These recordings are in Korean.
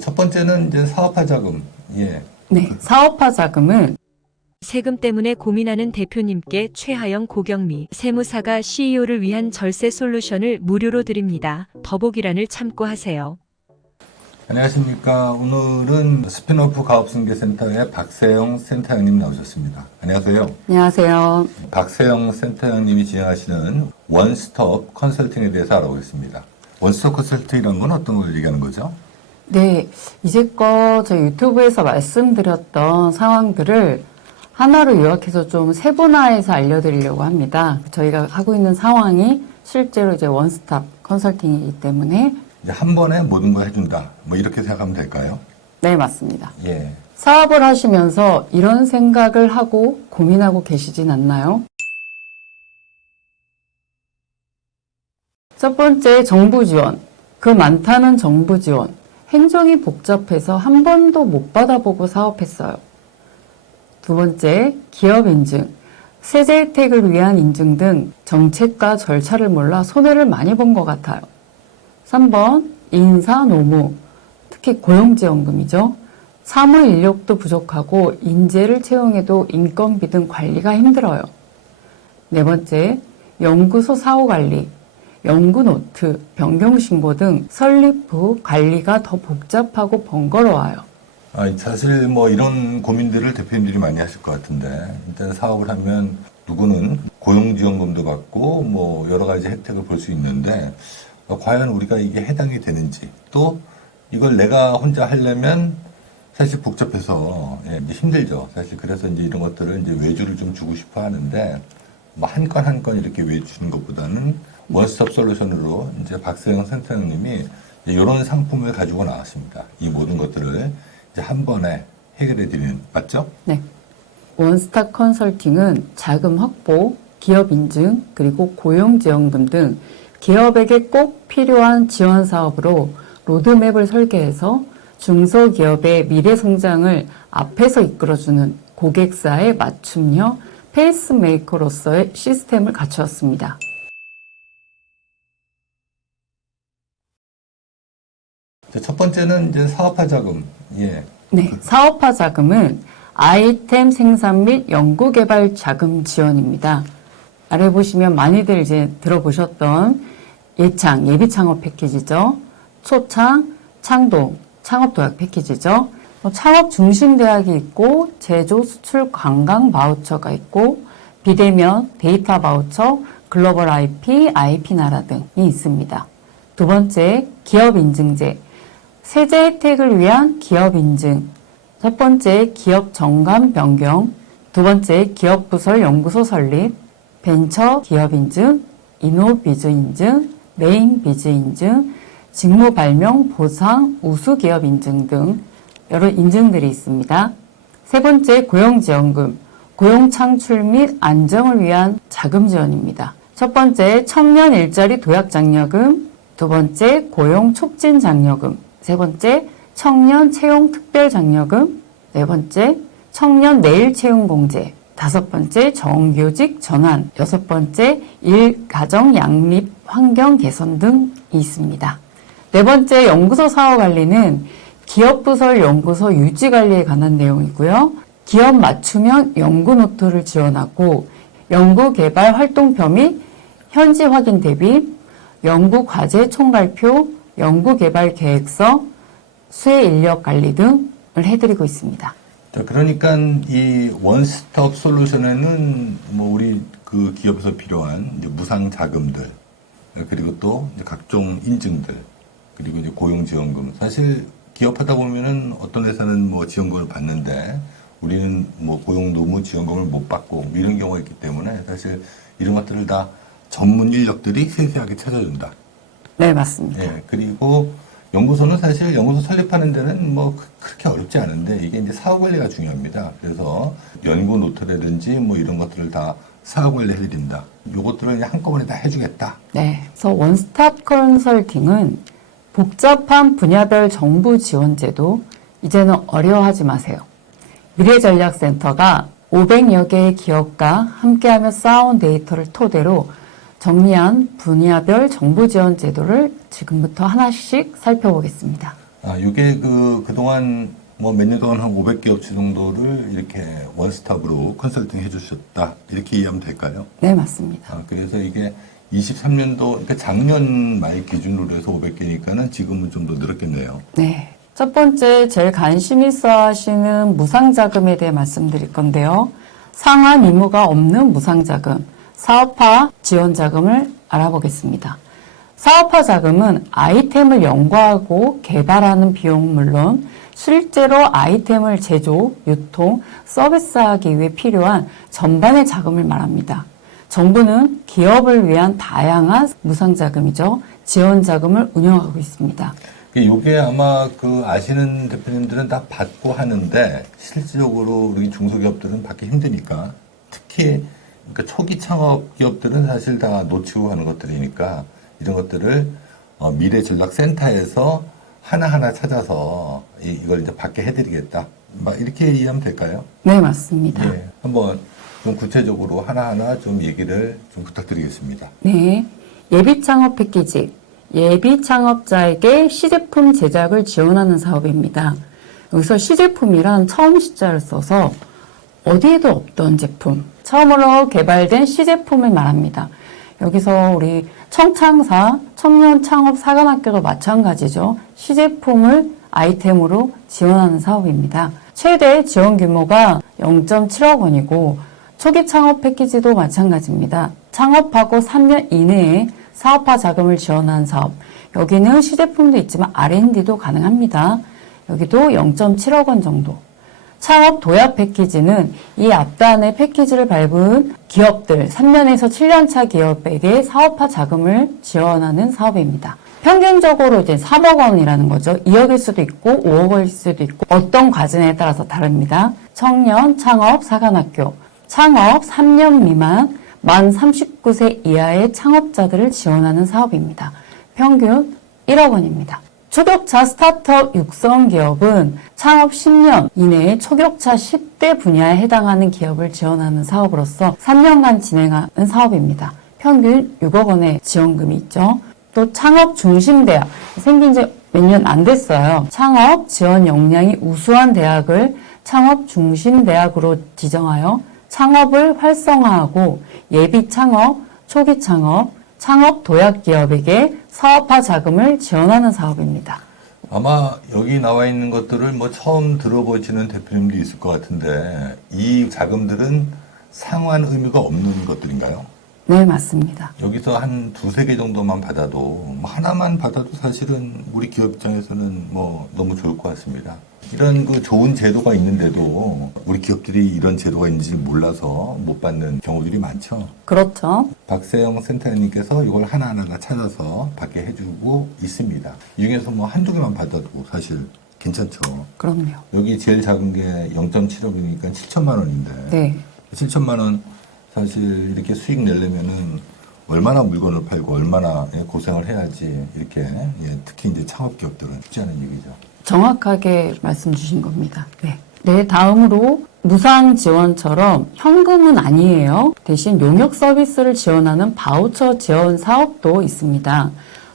첫 번째는 이제 사업화 자금. 예. 네, 사업화 자금은 세금 때문에 고민하는 대표님께 최하영 고경미 세무사가 CEO를 위한 절세 솔루션을 무료로 드립니다. 더보기란을 참고하세요. 안녕하십니까. 오늘은 스피노프 가업승계센터의 박세영 센터장님 나오셨습니다. 안녕하세요. 안녕하세요. 박세영 센터장님이 진행하시는 원스톱 컨설팅에 대해서 알아보겠습니다. 원스톱 컨설팅이라는 건 어떤 걸 얘기하는 거죠? 네, 이제껏 저희 유튜브에서 말씀드렸던 상황들을 하나로 요약해서 좀 세분화해서 알려드리려고 합니다. 저희가 하고 있는 상황이 실제로 이제 원스톱 컨설팅이기 때문에 이제 한 번에 모든 걸 해준다. 뭐 이렇게 생각하면 될까요? 네, 맞습니다. 예. 사업을 하시면서 이런 생각을 하고 고민하고 계시진 않나요? 첫 번째, 정부 지원. 그 많다는 정부 지원. 행정이 복잡해서 한 번도 못 받아보고 사업했어요. 두 번째, 기업 인증. 세제 혜택을 위한 인증 등 정책과 절차를 몰라 손해를 많이 본 것 같아요. 3번, 인사, 노무. 특히 고용지원금이죠. 사무 인력도 부족하고 인재를 채용해도 인건비 등 관리가 힘들어요. 네 번째, 연구소 사후관리. 연구노트, 변경신고 등 설립 후 관리가 더 복잡하고 번거로워요. 사실 뭐 이런 고민들을 대표님들이 많이 하실 것 같은데, 일단 사업을 하면 누구는 고용지원금도 받고 뭐 여러 가지 혜택을 볼 수 있는데, 과연 우리가 이게 해당이 되는지, 또 이걸 내가 혼자 하려면 사실 복잡해서 이제 힘들죠. 사실 그래서 이제 이런 것들을 이제 외주를 좀 주고 싶어 하는데, 뭐 한 건 한 건 이렇게 외주 주는 것보다는 원스톱 솔루션으로 이제 박세영 센터장님이 이런 상품을 가지고 나왔습니다. 이 모든 것들을 이제 한 번에 해결해 드리는, 맞죠? 네. 원스톱 컨설팅은 자금 확보, 기업 인증, 그리고 고용지원금 등 기업에게 꼭 필요한 지원 사업으로 로드맵을 설계해서 중소기업의 미래 성장을 앞에서 이끌어주는 고객사의 맞춤형 페이스메이커로서의 시스템을 갖추었습니다. 첫 번째는 이제 사업화 자금. 예. 네, 사업화 자금은 아이템 생산 및 연구개발 자금 지원입니다. 아래 보시면 많이들 이제 들어보셨던 예창, 예비창업 패키지죠. 초창, 창동, 창업도약 패키지죠. 창업 중심 대학이 있고 제조, 수출, 관광 바우처가 있고 비대면, 데이터 바우처, 글로벌 IP, IP 나라 등이 있습니다. 두 번째, 기업 인증제. 세제 혜택을 위한 기업 인증. 첫 번째, 기업 정관 변경. 두 번째, 기업 부설 연구소 설립. 벤처 기업 인증, 이노비즈 인증, 메인 비즈 인증, 직무 발명 보상 우수 기업 인증 등 여러 인증들이 있습니다. 세 번째, 고용지원금. 고용 창출 및 안정을 위한 자금 지원입니다. 첫 번째, 청년 일자리 도약 장려금. 두 번째, 고용 촉진 장려금. 세 번째, 청년 채용 특별 장려금. 네 번째, 청년 내일 채용 공제. 다섯 번째, 정규직 전환. 여섯 번째, 일가정 양립 환경 개선 등이 있습니다. 네 번째, 연구소 사업 관리는 기업 부설 연구소 유지 관리에 관한 내용이고요. 기업 맞춤형 연구 노트를 지원하고 연구 개발 활동표 및 현지 확인 대비, 연구 과제 총괄표, 연구 개발 계획서, 수혜 인력 관리 등을 해드리고 있습니다. 자, 그러니까 이 원스톱 솔루션에는 뭐 우리 그 기업에서 필요한 이제 무상 자금들, 그리고 또 이제 각종 인증들, 그리고 이제 고용지원금. 사실 기업하다 보면은 어떤 회사는 뭐 지원금을 받는데 우리는 뭐 고용노무 지원금을 못 받고 뭐 이런 경우가 있기 때문에 사실 이런 것들을 다 전문 인력들이 세세하게 찾아준다. 네, 맞습니다. 예, 그리고 연구소는 사실 연구소 설립하는 데는 뭐 그렇게 어렵지 않은데 이게 이제 사후 관리가 중요합니다. 그래서 연구 노트라든지 뭐 이런 것들을 다 사후 관리 해드린다. 요것들을 그냥 한꺼번에 다 해주겠다. 네. 그래서 원스톱 컨설팅은 복잡한 분야별 정부 지원 제도, 이제는 어려워하지 마세요. 미래전략센터가 500여 개의 기업과 함께하며 쌓아온 데이터를 토대로 정리한 분야별 정부 지원 제도를 지금부터 하나씩 살펴보겠습니다. 이게 그동안 뭐 몇 년 동안 한 500개 업체 정도를 이렇게 원스톱으로 컨설팅 해주셨다. 이렇게 이해하면 될까요? 네, 맞습니다. 그래서 이게 23년도, 그러니까 작년 말 기준으로 해서 500개니까는 지금은 좀 더 늘었겠네요. 네. 첫 번째, 제일 관심 있어 하시는 무상자금에 대해 말씀드릴 건데요. 상환 의무가 없는 무상자금, 사업화 지원자금을 알아보겠습니다. 사업화 자금은 아이템을 연구하고 개발하는 비용 물론 실제로 아이템을 제조, 유통, 서비스하기 위해 필요한 전반의 자금을 말합니다. 정부는 기업을 위한 다양한 무상자금이죠. 지원자금을 운영하고 있습니다. 이게 아마 아시는 대표님들은 다 받고 하는데 실질적으로 우리 중소기업들은 받기 힘드니까 특히 그러니까 초기 창업 기업들은 사실 다 놓치고 하는 것들이니까 이런 것들을 미래전략센터에서 하나하나 찾아서 이걸 이제 받게 해드리겠다. 막 이렇게 이해하면 될까요? 네, 맞습니다. 예, 한번 좀 구체적으로 하나하나 좀 얘기를 좀 부탁드리겠습니다. 네. 예비 창업 패키지. 예비 창업자에게 시제품 제작을 지원하는 사업입니다. 여기서 시제품이란 처음 시자를 써서 어디에도 없던 제품, 처음으로 개발된 시제품을 말합니다. 여기서 우리 청창사, 청년창업사관학교도 마찬가지죠. 시제품을 아이템으로 지원하는 사업입니다. 최대 지원 규모가 0.7억 원이고 초기 창업 패키지도 마찬가지입니다. 창업하고 3년 이내에 사업화 자금을 지원하는 사업. 여기는 시제품도 있지만 R&D도 가능합니다. 여기도 0.7억 원 정도. 창업 도약 패키지는 이 앞단의 패키지를 밟은 기업들, 3년에서 7년차 기업에게 사업화 자금을 지원하는 사업입니다. 평균적으로 이제 3억 원이라는 거죠. 2억일 수도 있고 5억 원일 수도 있고 어떤 과정에 따라서 다릅니다. 청년 창업 사관학교, 창업 3년 미만 만 39세 이하의 창업자들을 지원하는 사업입니다. 평균 1억 원입니다. 초격차 스타트업 육성 기업은 창업 10년 이내에 초격차 10대 분야에 해당하는 기업을 지원하는 사업으로서 3년간 진행하는 사업입니다. 평균 6억 원의 지원금이 있죠. 또 창업 중심대학, 생긴 지 몇 년 안 됐어요. 창업 지원 역량이 우수한 대학을 창업 중심대학으로 지정하여 창업을 활성화하고 예비 창업, 초기 창업, 창업 도약 기업에게 사업화 자금을 지원하는 사업입니다. 아마 여기 나와 있는 것들을 뭐 처음 들어보시는 대표님도 있을 것 같은데 이 자금들은 상환 의무가 없는 것들인가요? 네, 맞습니다. 여기서 한 두세 개 정도만 받아도 뭐 하나만 받아도 사실은 우리 기업 입장에서는 뭐 너무 좋을 것 같습니다. 이런 좋은 제도가 있는데도 우리 기업들이 이런 제도가 있는지 몰라서 못 받는 경우들이 많죠. 그렇죠. 박세영 센터장님께서 이걸 하나하나 찾아서 받게 해주고 있습니다. 이 중에서 뭐 한두 개만 받아도 사실 괜찮죠. 그럼요. 여기 제일 작은 게 0.7억이니까 7천만 원인데 네. 7천만 원 사실 이렇게 수익 내려면은 얼마나 물건을 팔고 얼마나 고생을 해야지 이렇게 특히 이제 창업 기업들은 쉽지 않은 얘기죠. 정확하게 말씀 주신 겁니다. 네. 네, 다음으로 무상 지원처럼 현금은 아니에요. 대신 용역 서비스를 지원하는 바우처 지원 사업도 있습니다.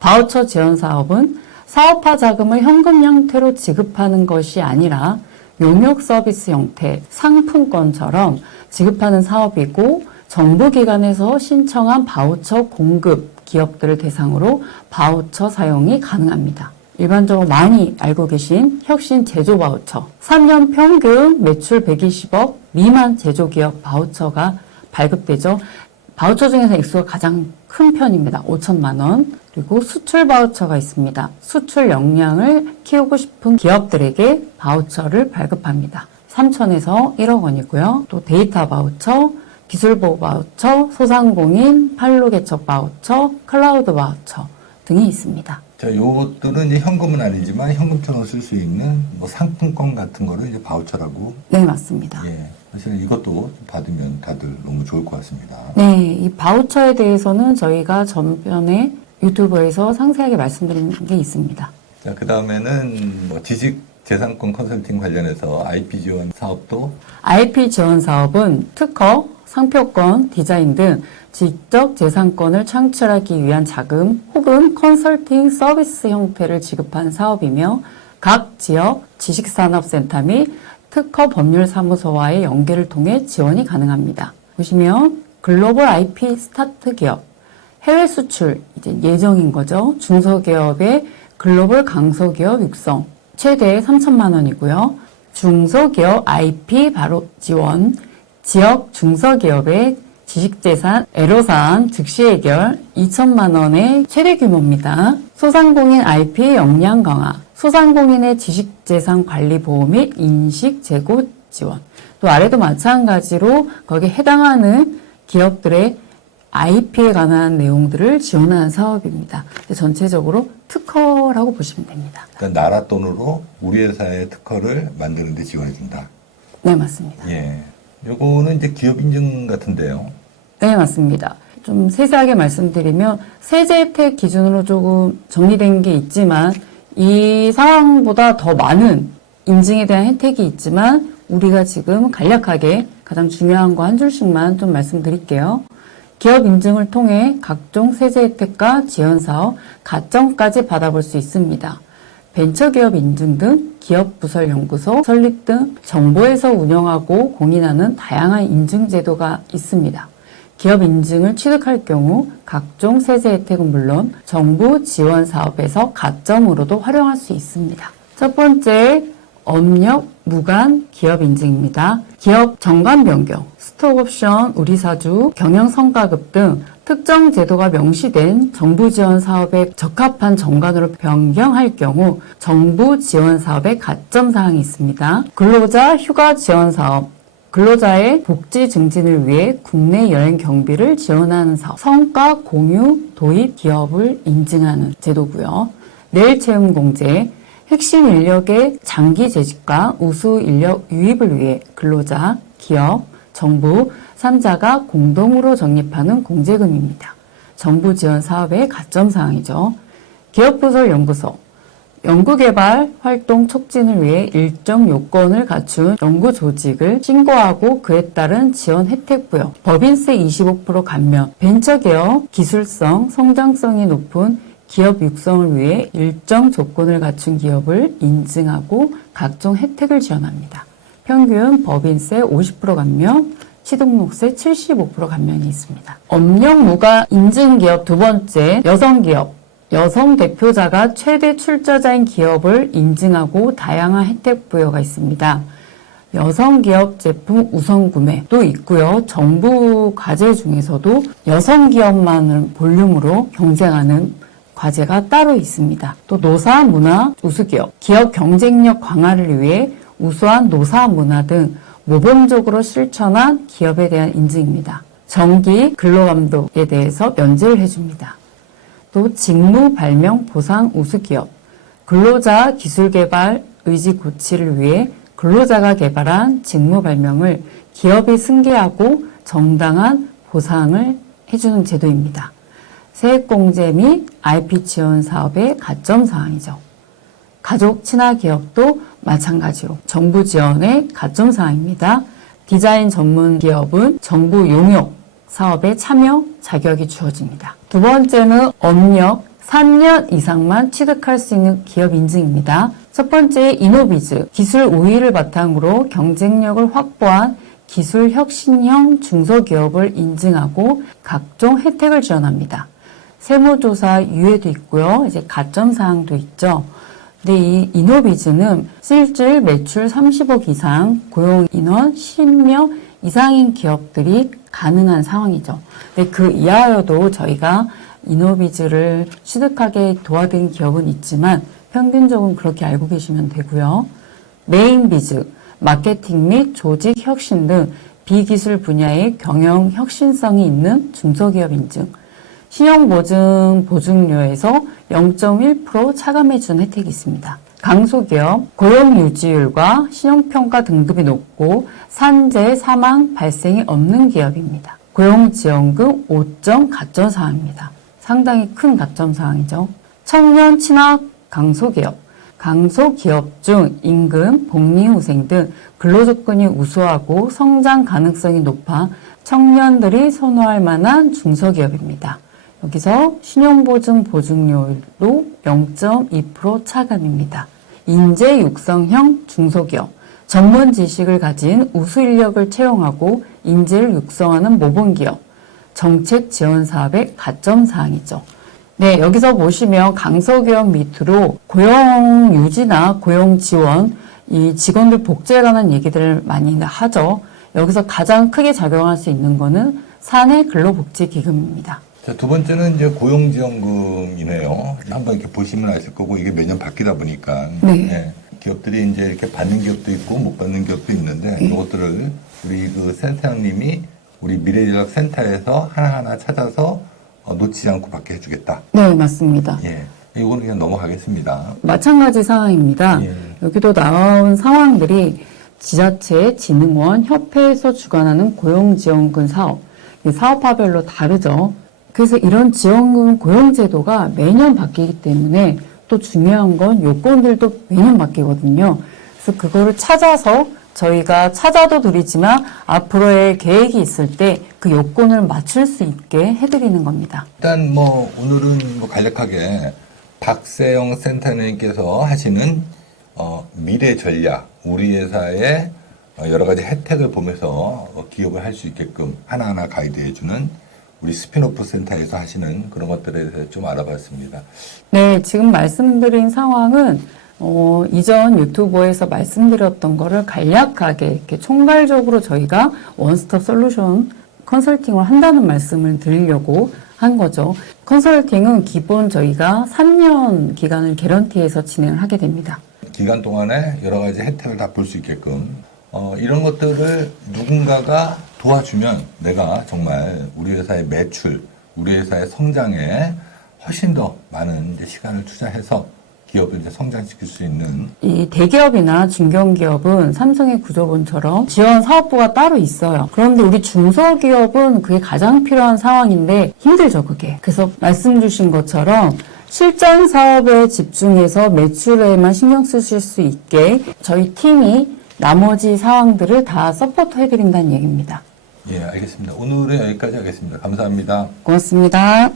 바우처 지원 사업은 사업화 자금을 현금 형태로 지급하는 것이 아니라 용역 서비스 형태, 상품권처럼 지급하는 사업이고 정부기관에서 신청한 바우처 공급 기업들을 대상으로 바우처 사용이 가능합니다. 일반적으로 많이 알고 계신 혁신 제조 바우처, 3년 평균 매출 120억 미만 제조기업 바우처가 발급되죠. 바우처 중에서 액수가 가장 큰 편입니다. 5천만 원. 그리고 수출 바우처가 있습니다. 수출 역량을 키우고 싶은 기업들에게 바우처를 발급합니다. 3천에서 1억 원이고요. 또 데이터 바우처, 기술보호 바우처, 소상공인, 판로 개척 바우처, 클라우드 바우처 등이 있습니다. 자, 요것들은 이제 현금은 아니지만 현금처럼 쓸 수 있는 뭐 상품권 같은 거를 이제 바우처라고. 네, 맞습니다. 예. 사실 이것도 받으면 다들 너무 좋을 것 같습니다. 네, 이 바우처에 대해서는 저희가 전편에 유튜브에서 상세하게 말씀드린 게 있습니다. 자, 그 다음에는 뭐 지식재산권 컨설팅 관련해서 IP 지원 사업도. IP 지원 사업은 특허, 상표권, 디자인 등 지적 재산권을 창출하기 위한 자금 혹은 컨설팅 서비스 형태를 지급하는 사업이며 각 지역 지식산업센터 및 특허 법률사무소와의 연계를 통해 지원이 가능합니다. 보시면 글로벌 IP 스타트 기업, 해외 수출 이제 예정인 거죠. 중소기업의 글로벌 강소기업 육성 최대 3천만 원이고요. 중소기업 IP 바로 지원, 지역 중소기업의 지식재산 애로사항 즉시 해결 2천만 원의 최대 규모입니다. 소상공인 IP 역량 강화, 소상공인의 지식재산 관리 보호 및 인식 제고 지원. 또 아래도 마찬가지로 거기에 해당하는 기업들의 IP에 관한 내용들을 지원하는 사업입니다. 전체적으로 특허라고 보시면 됩니다. 그러니까 나라 돈으로 우리 회사의 특허를 만드는 데 지원해준다. 네, 맞습니다. 예. 요거는 이제 기업 인증 같은데요. 네, 맞습니다. 좀 세세하게 말씀드리면 세제 혜택 기준으로 조금 정리된 게 있지만 이 상황보다 더 많은 인증에 대한 혜택이 있지만 우리가 지금 간략하게 가장 중요한 거 한 줄씩만 좀 말씀드릴게요. 기업 인증을 통해 각종 세제 혜택과 지원 사업, 가점까지 받아볼 수 있습니다. 벤처기업 인증 등 기업 부설 연구소 설립 등 정부에서 운영하고 공인하는 다양한 인증 제도가 있습니다. 기업 인증을 취득할 경우 각종 세제 혜택은 물론 정부 지원 사업에서 가점으로도 활용할 수 있습니다. 첫 번째, 업력 무관 기업 인증입니다. 기업 정관 변경, 스톡옵션 우리사주, 경영성과급 등 특정 제도가 명시된 정부 지원 사업에 적합한 정관으로 변경할 경우 정부 지원 사업에 가점 사항이 있습니다. 근로자 휴가 지원 사업, 근로자의 복지 증진을 위해 국내 여행 경비를 지원하는 사업, 성과 공유 도입 기업을 인증하는 제도고요. 내일 채용 공제, 핵심 인력의 장기 재직과 우수 인력 유입을 위해 근로자, 기업, 정부 3자가 공동으로 적립하는 공제금입니다. 정부 지원 사업의 가점 사항이죠. 기업부설 연구소, 연구개발 활동 촉진을 위해 일정 요건을 갖춘 연구 조직을 신고하고 그에 따른 지원 혜택 부여, 법인세 25% 감면, 벤처기업 기술성, 성장성이 높은 기업 육성을 위해 일정 조건을 갖춘 기업을 인증하고 각종 혜택을 지원합니다. 평균 법인세 50% 감면, 취등록세 75% 감면이 있습니다. 업력무가 인증기업 두 번째, 여성기업. 여성 대표자가 최대 출자자인 기업을 인증하고 다양한 혜택 부여가 있습니다. 여성기업 제품 우선 구매도 있고요. 정부 과제 중에서도 여성기업만을 볼륨으로 경쟁하는 과제가 따로 있습니다. 또 노사, 문화, 우수기업, 기업 경쟁력 강화를 위해 우수한 노사, 문화 등 모범적으로 실천한 기업에 대한 인증입니다. 정기 근로감독에 대해서 면제를 해줍니다. 또 직무 발명 보상 우수기업, 근로자 기술개발 의지 고취를 위해 근로자가 개발한 직무 발명을 기업이 승계하고 정당한 보상을 해주는 제도입니다. 세액공제 및 IP 지원 사업의 가점 사항이죠. 가족 친화 기업도 마찬가지로 정부 지원의 가점 사항입니다. 디자인 전문 기업은 정부 용역 사업에 참여 자격이 주어집니다. 두 번째는 업력 3년 이상만 취득할 수 있는 기업 인증입니다. 첫 번째 이노비즈, 기술 우위를 바탕으로 경쟁력을 확보한 기술 혁신형 중소기업을 인증하고 각종 혜택을 지원합니다. 세무조사 유예도 있고요. 이제 가점 사항도 있죠. 근데 이 이노비즈는 실질 매출 30억 이상, 고용 인원 10명 이상인 기업들이 가능한 상황이죠. 근데 그 이하여도 저희가 이노비즈를 취득하게 도와드린 기업은 있지만 평균적으로 그렇게 알고 계시면 되고요. 메인비즈, 마케팅 및 조직 혁신 등 비기술 분야의 경영 혁신성이 있는 중소기업 인증, 신용보증 보증료에서 0.1% 차감해준 혜택이 있습니다. 강소기업, 고용유지율과 신용평가 등급이 높고 산재, 사망 발생이 없는 기업입니다. 고용지원금 5점 가점 사항입니다. 상당히 큰 가점 사항이죠. 청년 친화 강소기업, 강소기업 중 임금, 복리후생 등 근로조건이 우수하고 성장 가능성이 높아 청년들이 선호할 만한 중소기업입니다. 여기서 신용보증 보증료도 0.2% 차감입니다. 인재 육성형 중소기업, 전문 지식을 가진 우수 인력을 채용하고 인재를 육성하는 모범기업, 정책 지원 사업의 가점 사항이죠. 네, 여기서 보시면 강서기업 밑으로 고용 유지나 고용 지원, 이 직원들 복지에 관한 얘기들을 많이 하죠. 여기서 가장 크게 작용할 수 있는 거는 사내 근로복지기금입니다. 자, 두 번째는 이제 고용지원금이네요. 한번 이렇게 보시면 아실 거고, 이게 매년 바뀌다 보니까. 네. 기업들이 이제 이렇게 받는 기업도 있고, 못 받는 기업도 있는데, 이것들을 우리 그 센터장님이 우리 미래전략센터에서 하나하나 찾아서 놓치지 않고 받게 해주겠다. 네, 맞습니다. 예. 이거는 그냥 넘어가겠습니다. 마찬가지 상황입니다. 예. 여기도 나온 상황들이 지자체, 진흥원, 협회에서 주관하는 고용지원금 사업, 이 사업화별로 다르죠. 그래서 이런 지원금 고용제도가 매년 바뀌기 때문에 또 중요한 건 요건들도 매년 바뀌거든요. 그래서 그거를 찾아서 저희가 찾아도 드리지만 앞으로의 계획이 있을 때 그 요건을 맞출 수 있게 해드리는 겁니다. 일단 뭐 오늘은 뭐 간략하게 박세영 센터장님께서 하시는 미래 전략, 우리 회사의 여러 가지 혜택을 보면서 기업을 할 수 있게끔 하나하나 가이드해주는 우리 스피노프 센터에서 하시는 그런 것들에 대해서 좀 알아봤습니다. 네, 지금 말씀드린 상황은 이전 유튜브에서 말씀드렸던 거를 간략하게 이렇게 총괄적으로 저희가 원스톱 솔루션 컨설팅을 한다는 말씀을 드리려고 한 거죠. 컨설팅은 기본 저희가 3년 기간을 개런티해서 진행을 하게 됩니다. 기간 동안에 여러 가지 혜택을 다 볼 수 있게끔 이런 것들을 누군가가 도와주면 내가 정말 우리 회사의 매출, 우리 회사의 성장에 훨씬 더 많은 이제 시간을 투자해서 기업을 이제 성장시킬 수 있는. 이 대기업이나 중견기업은 삼성의 구조본처럼 지원 사업부가 따로 있어요. 그런데 우리 중소기업은 그게 가장 필요한 상황인데 힘들죠, 그게. 그래서 말씀 주신 것처럼 실전 사업에 집중해서 매출에만 신경 쓰실 수 있게 저희 팀이 나머지 상황들을 다 서포트 해드린다는 얘기입니다. 예, 알겠습니다. 오늘은 여기까지 하겠습니다. 감사합니다. 고맙습니다.